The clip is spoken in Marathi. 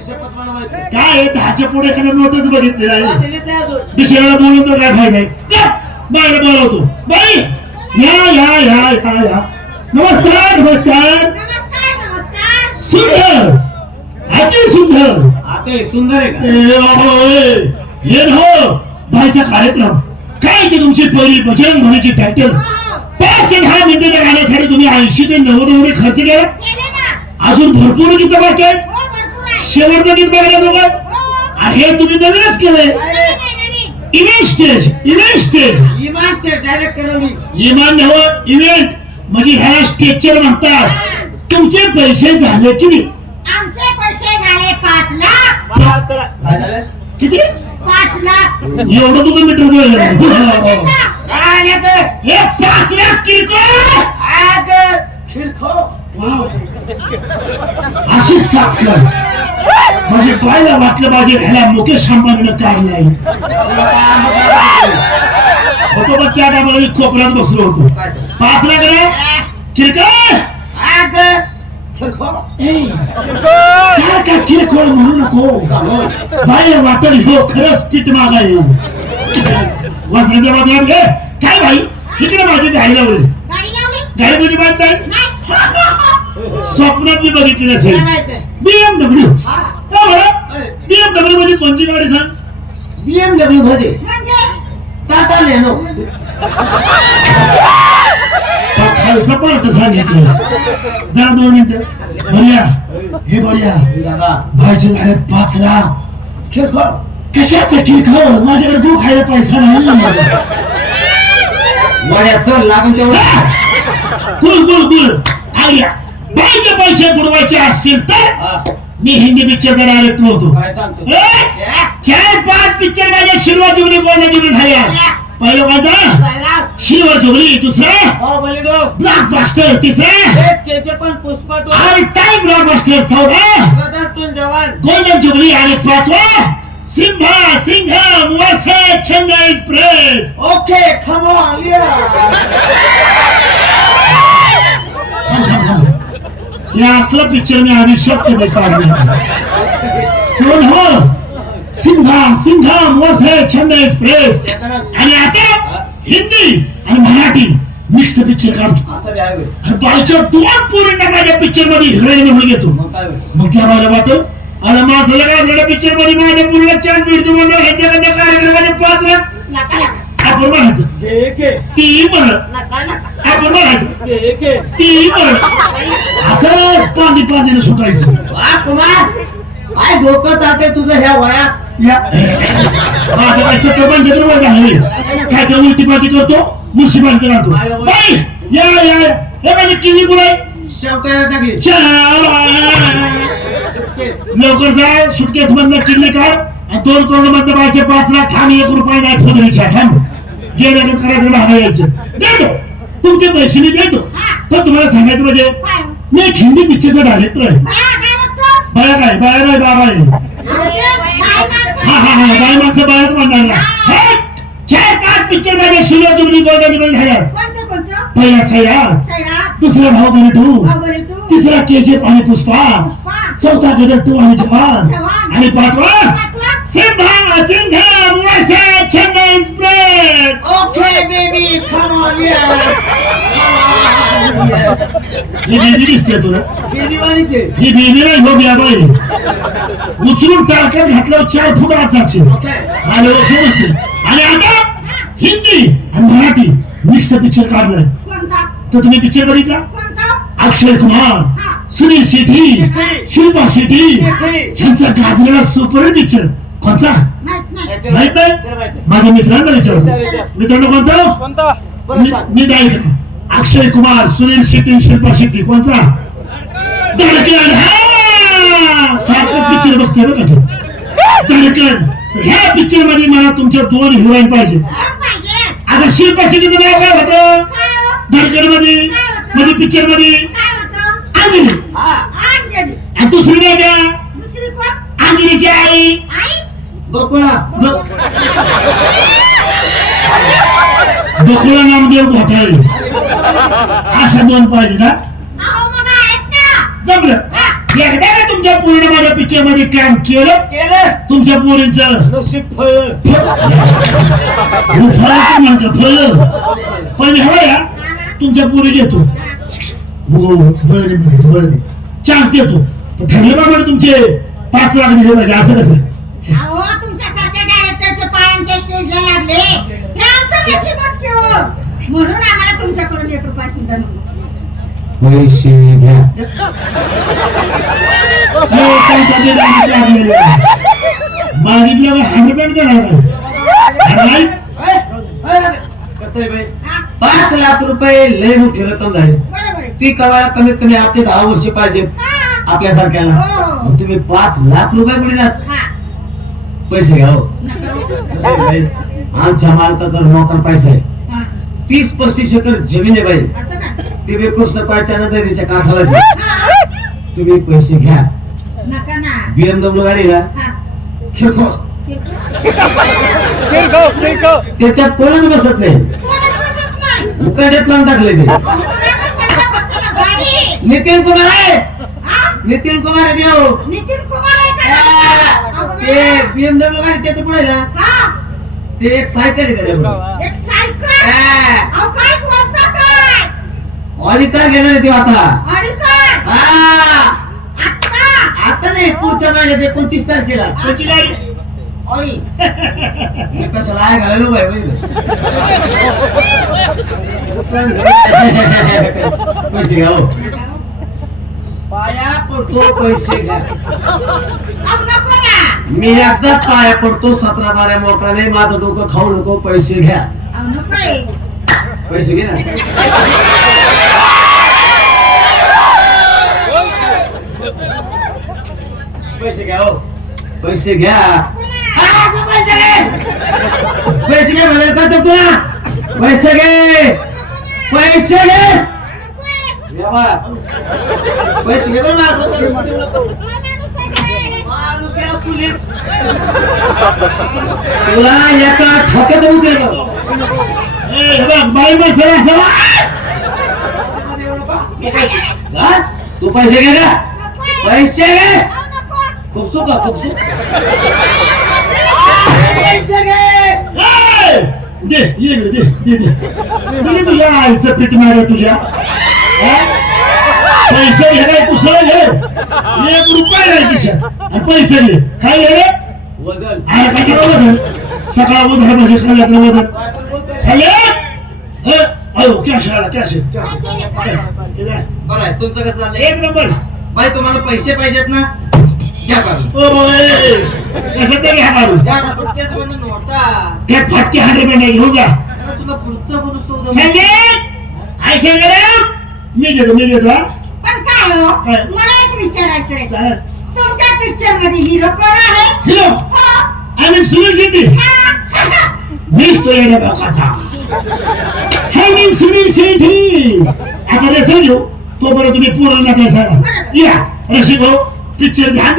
काय आहे, दहाच्या पुढे एखादा नोटच बघितली हा, नाही बोलून तर काय फायदा आहे? बोलावतो. बाई या या या या या. नमस्कार नमस्कार. नमस्कार नमस्कार. सुंदर. अति सुंदर. आता हे आहे हे हो कार्यक्रम. काय ते तुमची पहिली बजरंग म्हणण्याची टायटल हो, पाच ते दहा मिनिटाच्या गाण्यासाठी तुम्ही ऐंशी ते नव्वद एवढे खर्च केला? अजून भरपूर गीतं बाकी आहेत? हो आहे शेवटचं गीत हो आणि हे. तुम्ही नवीनच केलंय. इव्हेंट स्टेज इव्हेंट स्टेज ही मास्टर डायरेक्ट करा मी. इमान नव इव्हेंट. म्हणजे ह्याला स्टेजचर म्हणतात तुमचे पैसे झाले की नाही? आमचे पैसे झाले पाच लाख? किती? पाच लाख. एवढं तुझं मीटर. काय आणायचं? हे पाच लाख किरकोळ! आग. वाव. अशी साथ कर. म्हणजे बायला वाटलं पाहिजे ह्याला मुकेश अंबानीनं काढलाय. होतो पण त्या टायमाला मी कोपऱ्यात बसलो होतो. पाच लाख रे. किरकोळ. किरकोळ? म्हणू नको. बाई वाटल हो खरंच पीठ मागाय वसराच्या बाजूला घे. काय भाई? इकडे माझी गाडी लावली. गाडी लावली म्हणजे स्वप्नात मी बघितली नसेल? बीएमडब्ल्यू. बीएमडब्ल्यू म्हणजे कोणची गाडी सांग? BMW भजे म्हणजे? टाटा नॅनो. पण खालचं पार्ट सांगितलं जरा दोन मिनिटं. बढिया. हे बढिया. दादा भायचे झालेत पाच लाख. शिरखो. कशाचं किरकोळ? माझ्याकडे गो खायला पैसा नाही. वड्याचं लागून तेवढं. गुळ गुळ गुळ आर्या बाईचे पैसे बुडवायचे असतील तर. मी हिंदी पिक्चरचा डायरेक्टर होतो. काय सांगतो ए, चार पाच पिक्चर माझ्या शिरवा जुबली कोणा जुबली झाल्या. पहिलं कोणता शिरवा जुबली दुसरा? ब्लॉक बास्टर तिसरा? पण पुष्पा आणि time blockbuster two Jawan. Golden jubilee आणि पाचवा? सिम्हा सिंघम वसे Chennai express. Okay come on हे असलं पिक्चर मी आयुष्यात कधी काढलं कोण हो? सिंघा सिंघम वसे चेन्नई एक्सप्रेस आणि आता हिंदी आणि मराठी मिक्स पिक्चर काढतो. आणि बायच्या दोन पूर्ण माझ्या पिक्चरमध्ये हिरोईन म्हणून घेतो. मग त्या माझ्या वाटत अरे माझं झालं पिक्चरमध्ये माझ्या पूर्ण चान्स मिळतो म्हणून ह्याच्याकडे कार्यक्रमामध्ये पाच नका आपण म्हणायचं. ती नका आपण म्हणायचं. ती म्हणत असं पाणी पाणीने सुटायचं. वा कुमार काय डोकं चालते तुझं ह्या वयात? या. माझं काय सत्तर पंच्याहत्तर वय आहे काय तर उलटी पालटी करतो म्युन्सिपालिटी राहतो बाई या या. या. हे माझी किल्ली कुठे आहे? शेवट्या टाकली लवकर जा सुटकेस मधनं किल्ली काढ. आणि दोन करोड मधनं बायचे पाच लाख थांब एक रुपये नाही फोदरीच्या थांब. गेलं करायचं भागा यायचं देतो. तुमचे पैसे मी देतो. पण तुम्हाला सांगायचं म्हणजे काय? मी एक हिंदी पिक्चरचा डायरेक्टर आहे. बाया काय बाया बाया नाही बाबा आहे. हा हा हा बाय माणसं बायाच म्हणणार ना हे, चार पाच पिक्चर माझ्या शिलो जुबली गोल्डन जुबली झाल्या पहिला सैराट. सैराट. दुसरा भाऊ बरी टू. तिसरा के जी आणि पुष्पा. चौथा गदर टू आणि जवान. आणि पाचवा सिंहा सिंघम वैसे Chennai express. Okay baby come on he baby दिसते तुला. बेबी वाणीचे ही बेबी नाही हो बिया बाई. उचलून टाळक्यात घातल्यावर चार फूट आत जाशील ओके आणि आता हिंदी आणि मराठी मिक्स पिक्चर काढलाय. कोणता? तर तुम्ही पिक्चर बघितला? कोणता? अक्षय कुमार सुनील शेट्टी शेट्टी. शिल्पा शेट्टी. शेट्टी. यांचा गाजलेला सुपर पिक्चर. कोणचा? माहीत नाही. माझ्या मित्रांना विचारतो विचार. मित्रांनो कोणता. मी डायरेक्ट अक्षय कुमार सुनील शेट्टी शिल्पा शेट्टी कोणता? धडकन सारखं पिक्चर बघतोय बघा ते. धडकन ह्या पिक्चरमध्ये मला तुमच्या दोन हिरोईन पाहिजे. आता शिल्पा शेट्टीचं नाव काय होतं? धडकनमध्ये मध्ये पिक्चरमध्ये अंजली. आणि दुसरी नाही का अंजलीची आई. बकुळा. बकुळा नामदेव घोटाळे. अशा दोन पाहिजे ना? अहो मग आहेत ना. जमलं. एकदा का तुमच्या पूर्ण माझ्या पिक्चरमध्ये काम केलं? केलं. तुमच्या पोरीचं नशीब फळ म्हणतो फळ पण हवं तुमच्या पोरी घेतो हो बळदी म्हणायचं बळदी चान्स देतो. पण ठरले बाबा तुमचे पाच लाख दिले पाहिजे असं कसं? तुमच्यासारख्या डायरेक्टरचे पाय आमच्या स्टेजला लागले. हे हो. म्हणून तुमच्याकडून एक रुपया सुद्धा पैसे घ्या. हे. मागितल्यावर कसं आहे बाई? हा, पाच लाख रुपये लय मोठी रक्कम झाली. ती कमायला कमीत कमी आठ ते दहा वर्ष पाहिजे हा, आपल्यासारख्याला. हो. तुम्ही पाच लाख रुपये कुठे जात हा, पैसे घ्या हो. हो. आमच्या मालकाकडे मोकर पैसा आहे. तीस पस्तीस एकर जमीन आहे बाई. असं का? ते बी कृष्णपाळच्या नदीच्या काठालाच हा, तुम्ही पैसे घ्या. नका ना. बीएमडब्ल्यू गाडी ना? हा, किरकोळ. त्याच्यात कोणच बसत नाही. कोणाला बसत नाही. मुकाट्यात लावून टाकले ते. नितीन कुमार आहे? नितीन कुमार आहे देव. नितीन कुमार ते. बीएमडब्ल्यू गाडी त्याच्या पुढे ना? हा, ते एक सायकल आहे त्याच्यापुढे एक सायकल हा. अहो काय बोलता काय काय घेणार आहे ते आता. हा. आता नाही पुढच्या महिन्यात एकोणतीस तारखेला. गाडी हे कसं लाय बाय पैसे घ्या हो. पाया पडतो पैसे घ्या. मी पाया पडतो सतरा बाऱ्या मोकळाने माझं डोकं खाऊ नको पैसे घ्या. पैसे घे ना पैसे घ्या हो पैसे घ्या. पैसे घे. पैसे घे म्हणजे तुला? पैसे घे. पैसे घे. पैसे घे बरं ना तुला एका ठोक्यात उतरेल बघ. बाई पैसे तू पैसे घे का? पैसे घे. खुपसू का खुपसू दे ये दे दे दे दिली तुझ्या आईचं पीठ मारे तुझ्या हा? पैसे घे काय कुसळ घे एक रुपया नाही खिशात आणि पैसे घे काय घे वजन अरे काय करावं वजन सकाळ उधार म्हणजे खाल्ल्यात वजन खाल्ले ए, अयो कॅश आला कॅश कॅश? बरं आहे तुमचं कसं चाललंय एक नंबर बाई तुम्हाला पैसे पाहिजेत ना घ्या कसं घ्या म्हणजे नव्हता. त्या फाटके हंड्रेड नाही घेऊन जा आता तुला पुढचं बोलूस तो उद्या संगीत आई संगीत मी घेतो मी घेतो हा. पण काय हो? काय? मला एक विचारायचंय. चालेल तुमच्या पिक्चरमध्ये हिरो कोण आहे? हिरो हो? आम्ही सुनील शेट्टी. हा. तो हाय मी सुनील शेट्टी. आता रेसर घेऊ तोपर्यंत तुम्ही पूर्ण नका सांगा. या रशी भाऊ पिक्चर ध्यान